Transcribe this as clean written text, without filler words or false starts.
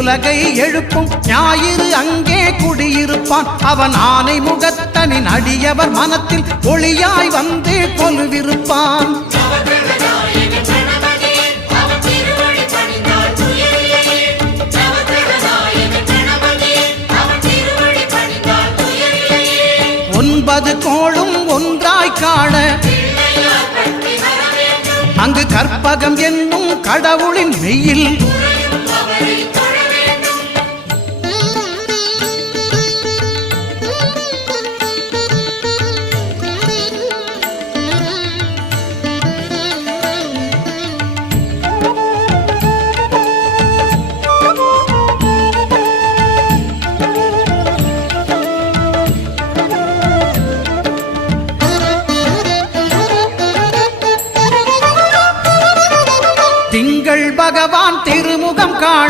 உலகை எழுப்பும் ஞாயிறு அங்கே குடியிருப்பான். அவன் ஆனை முகத்தனின் அடியவர் மனத்தில் ஒளியாய் வந்து கொலுவிருப்பான். ஒன்பது கோளும் ஒன்றாய் காண அங்கு கற்பகம் என்னும் கடவுளின் மெய்யில் திங்கள் பகவான் திருமுகம் காண